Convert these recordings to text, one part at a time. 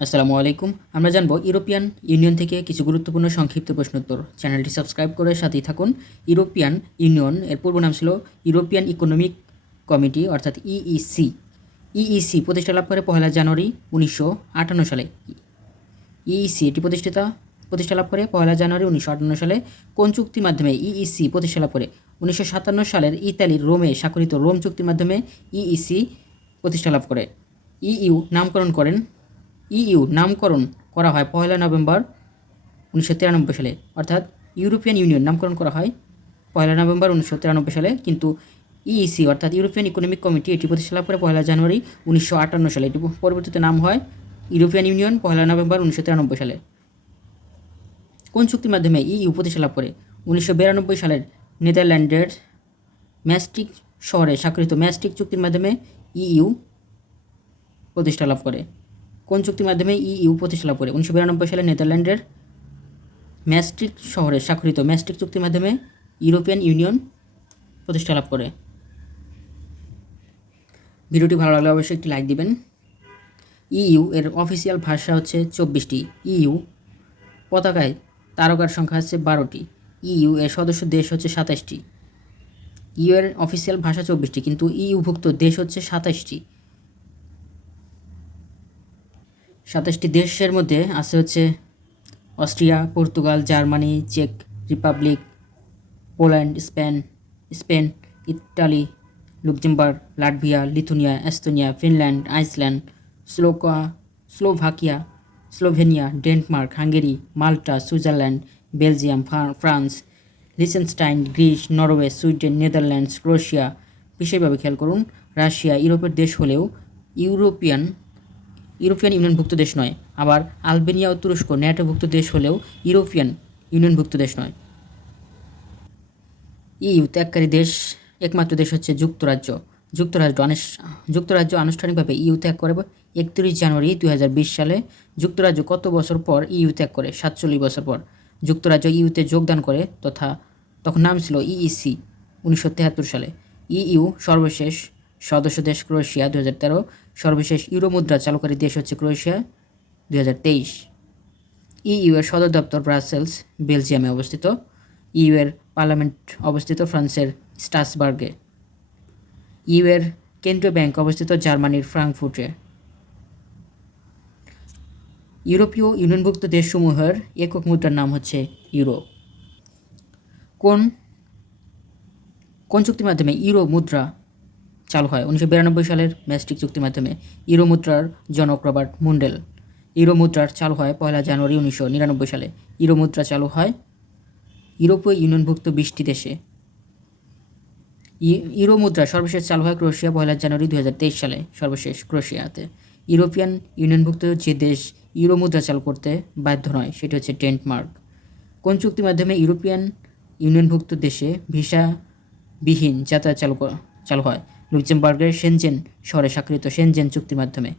আসসালামু আলাইকুম। আমরা জানব ইউরোপিয়ান ইউনিয়ন থেকে কিছু গুরুত্বপূর্ণ সংক্ষিপ্ত প্রশ্নোত্তর। চ্যানেলটি সাবস্ক্রাইব করে সাথেই থাকুন। ইউরোপিয়ান ইউনিয়ন এর পূর্ব নাম ছিল ইউরোপিয়ান ইকোনমিক কমিটি অর্থাৎ ইইসি। ইইসি প্রতিষ্ঠা লাভ করে 1 জানুয়ারি 1958 সালে। ইইসি এটি প্রতিষ্ঠা লাভ করে 1 জানুয়ারি 1958 সালে। কোন চুক্তির মাধ্যমে ইইসি প্রতিষ্ঠা লাভ করে? 1957 সালের ইতালির রোমে স্বাক্ষরিত রোম চুক্তির মাধ্যমে ইইসি প্রতিষ্ঠা লাভ করে। ইইউ নামকরণ করা হয় 1 নভেম্বর 1993 সালে, অর্থাৎ ইউরোপিয়ান ইউনিয়ন নামকরণ করা হয় 1 নভেম্বর 1993 সালে, কিন্তু ইইসি অর্থাৎ ইউরোপিয়ান ইকোনমিক কমিটি এটি প্রতিষ্ঠা লাভ করে 1 জানুয়ারি 1958 সালে। এটি পরবর্তীতে নাম হয় ইউরোপিয়ান ইউনিয়ন 1 নভেম্বর 1993 সালে। কোন চুক্তির মাধ্যমে ইইউ প্রতিষ্ঠা লাভ করে? 1992 সালের নেদারল্যান্ডের ম্যাস্ট্রিক্ট শহরে স্বাক্ষরিত ম্যাস্ট্রিক্ট চুক্তির মাধ্যমে ইইউ প্রতিষ্ঠা লাভ করে। কোন চুক্তির মাধ্যমে ইইউ প্রতিষ্ঠা লাভ করে? 1992 সালে নেদারল্যান্ডের ম্যাস্ট্রিক্ট শহরে স্বাক্ষরিত ম্যাস্ট্রিক্ট চুক্তির মাধ্যমে ইউরোপিয়ান ইউনিয়ন প্রতিষ্ঠা লাভ করে। ভিডিওটি ভালো লাগলে অবশ্যই একটি লাইক দিবেন। ইইউ এর অফিসিয়াল ভাষা হচ্ছে 24টি। ইইউ পতাকায় তারকার সংখ্যা হচ্ছে 12টি। ইইউ এর সদস্য দেশ হচ্ছে 27টি। ইইউ এর অফিসিয়াল ভাষা 24টি, কিন্তু ইইউভুক্ত দেশ হচ্ছে 27টি। 27টি দেশের মধ্যে আছে হচ্ছে অস্ট্রিয়া, পর্তুগাল, জার্মানি, চেক Republic, Poland, Spain, Italy, Luxembourg, Latvia, Lithuania, Estonia, Finland, Iceland, Slovakia, Slovenia, Denmark, Hungary, Malta, Switzerland, Belgium, France, Liechtenstein, Greece, Norway, Sweden, Netherlands, Croatia. বিশেষভাবে খেয়াল করুন, রাশিয়া ইউরোপের দেশ হলেও ইউরোপিয়ান ইউনিয়নভুক্ত দেশ নয়। আবার আলবেনিয়া ও তুরস্ক ন্যাটোভুক্ত দেশ হলেও ইউরোপিয়ান ইউনিয়নভুক্ত দেশ নয়। ইইউ ত্যাগকারী দেশ একমাত্র দেশ হচ্ছে যুক্তরাজ্য আনুষ্ঠানিকভাবে ইইউ ত্যাগ করে 31 জানুয়ারি 2020 সালে। যুক্তরাজ্য কত বছর পর ইইউ ত্যাগ করে? 47 বছর পর যুক্তরাজ্য ইইউতে যোগদান করে, তখন নাম ছিল ইইসি 1973 সালে। ইইউ সর্বশেষ সদস্য দেশ ক্রোয়েশিয়া 2013। সর্বশেষ ইউরো মুদ্রা চালুকারী দেশ হচ্ছে ক্রোয়েশিয়া 2023। ইইউ এর সদর দপ্তর ব্রাসেলস, বেলজিয়ামে অবস্থিত। ইইউ এর পার্লামেন্ট অবস্থিত ফ্রান্সের স্ট্রাসবার্গে। ইইউ এর কেন্দ্রীয় ব্যাংক অবস্থিত জার্মানির ফ্রাঙ্কফুর্টে। ইউরোপীয় ইউনিয়নভুক্ত দেশসমূহের একক মুদ্রার নাম হচ্ছে ইউরো। কোন চুক্তির মাধ্যমে ইউরো মুদ্রা চালু হয়? 1992 সালের ম্যাস্ট্রিক্ট চুক্তির মাধ্যমে। ইউরো মুদ্রার জনক রবার্ট মুন্ডেল। ইউরো মুদ্রার চালু হয় 1 জানুয়ারি 1999 সালে। ইউরো মুদ্রা চালু হয় ইউরোপীয় ইউনিয়নভুক্ত 20টি দেশে। ইউরো মুদ্রা সর্বশেষ চালু হয় ক্রোয়েশিয়া 1 জানুয়ারি 2023 সালে, সর্বশেষ ক্রোয়েশিয়াতে। ইউরোপিয়ান ইউনিয়নভুক্ত যে দেশ ইউরো মুদ্রা চালু করতে বাধ্য নয় সেটি হচ্ছে ডেনমার্ক। কোন চুক্তির মাধ্যমে ইউরোপিয়ান ইউনিয়নভুক্ত দেশে ভিসাবিহীন যাতায়াত চালু হয়? লুক্সেমবার্গের শেনজেন শহরে স্বাক্ষরিত শেনজেন চুক্তির মাধ্যমে।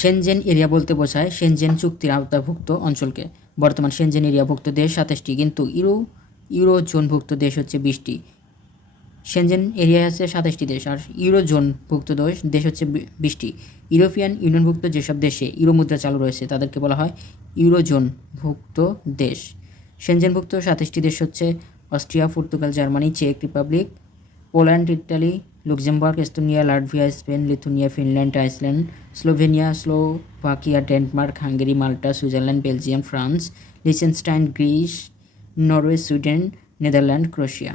শেনজেন এরিয়া বলতে বোঝায় শেনজেন চুক্তির আওতাভুক্ত অঞ্চলকে। বর্তমান শেনজেন এরিয়াভুক্ত দেশ 27টি, কিন্তু ইউরোজোনভুক্ত দেশ হচ্ছে 20টি। শেনজেন এরিয়ায় আছে 27টি দেশ, আর ইউরোজোনভুক্ত দেশ হচ্ছে 20টি। ইউরোপিয়ান ইউনিয়নভুক্ত যেসব দেশে ইউরো মুদ্রা চালু রয়েছে তাদেরকে বলা হয় ইউরোজোনভুক্ত দেশ। শেনজেনভুক্ত 27টি দেশ হচ্ছে অস্ট্রিয়া, পর্তুগাল, জার্মানি, চেক Republic, Poland, Italy, Luxembourg, Estonia, Latvia, Spain, Lithuania, Finland, Iceland, Slovenia, Slovakia, Denmark, Hungary, Malta, Switzerland, Belgium, France, Liechtenstein, Greece, Norway, Sweden, Netherland, Croatia.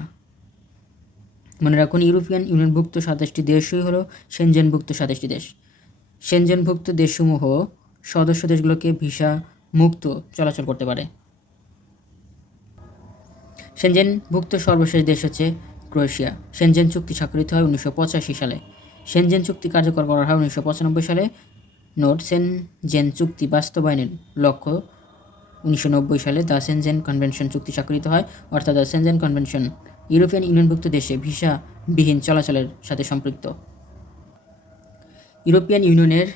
মনে রাখুন, ইউরোপিয়ান ইউনিয়নভুক্ত 27টি দেশই হলো শেনজেনভুক্ত 27টি দেশ। শেনজেনভুক্ত দেশসমূহ সদস্য দেশগুলোকে ভিসা মুক্ত চলাচল করতে পারে। শেনজেনভুক্ত সর্বশেষ দেশ হচ্ছে ক্রোয়েশিয়া। শেনজেন চুক্তি স্বাক্ষরিত হয় 1985 সালে। শেনজেন চুক্তি কার্যকর করা হয় 1995 সালে। নোট: শেনজেন চুক্তি বাস্তবায়নের লক্ষ্য 1990 সালে দ্য শেনজেন কনভেনশন চুক্তি স্বাক্ষরিত হয়, অর্থাৎ দ্য শেনজেন কনভেনশন ইউরোপিয়ান ইউনিয়নভুক্ত দেশে ভিসাবিহীন চলাচলের সাথে সম্পৃক্ত। ইউরোপিয়ান ইউনিয়নের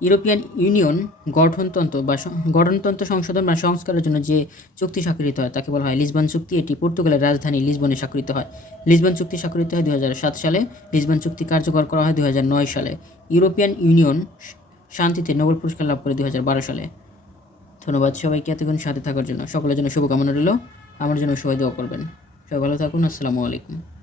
ইউরোপিয়ান ইউনিয়ন গঠনতন্ত্র সংশোধন বা সংস্কারের জন্য যে চুক্তি স্বাক্ষরিত হয় তাকে বলা হয় লিসবন চুক্তি। এটি পর্তুগালের রাজধানী লিসবনে স্বাক্ষরিত হয়। লিসবন চুক্তি স্বাক্ষরিত হয় 2007 সালে। লিসবন চুক্তি কার্যকর করা হয় 2009 সালে। ইউরোপিয়ান ইউনিয়ন শান্তিতে নোবেল পুরস্কার লাভ করে 2012 সালে। ধন্যবাদ সবাইকে এতক্ষণ সাথে থাকার জন্য। সকলের জন্য শুভকামনা রইল। আমার জন্য সবাই দোয়া করবেন। সবাই ভালো থাকুন। আসসালামু আলাইকুম।